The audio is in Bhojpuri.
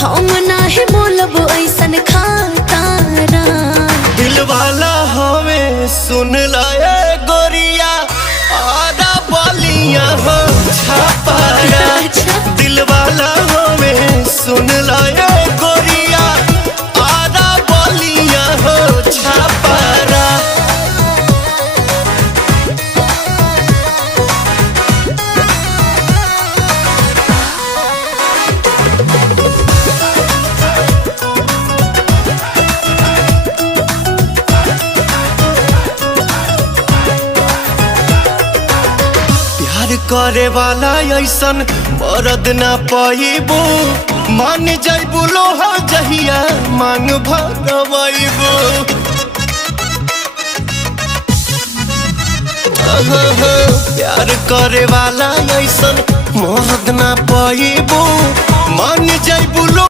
हम नाही बोलब ऐसन खातारा। दिल वाला हमें सुन लाए गोरिया आधा बलिया हो छापारा। दिल वाला हमें सुन लाए गोरिया आधा बलिया हो छापारा। प्यार करे वाला ऐसन मरद ना पाइबो। मान जाइबो लोहा जहिया मांग भगवाइबो। प्यार करे वाला ऐसन मरद ना पाइबो। मान जाइबो।